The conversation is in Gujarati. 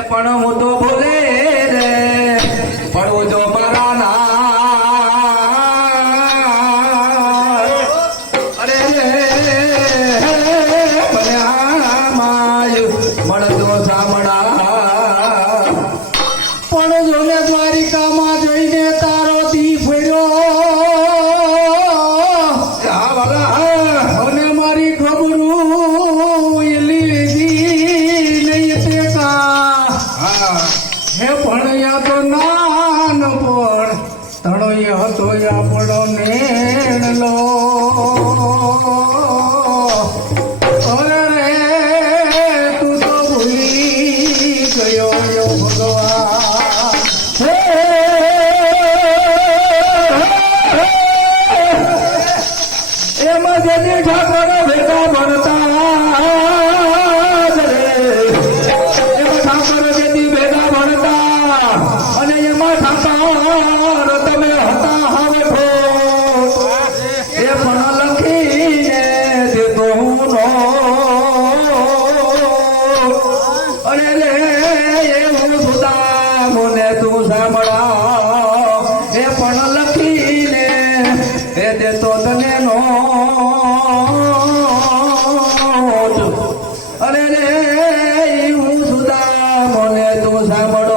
પણ હું તો ભૂલે રે. પણ હું મારા પણ લખીને એ દેતો તને નો અરે હું સુધા મને તું સાંભળો.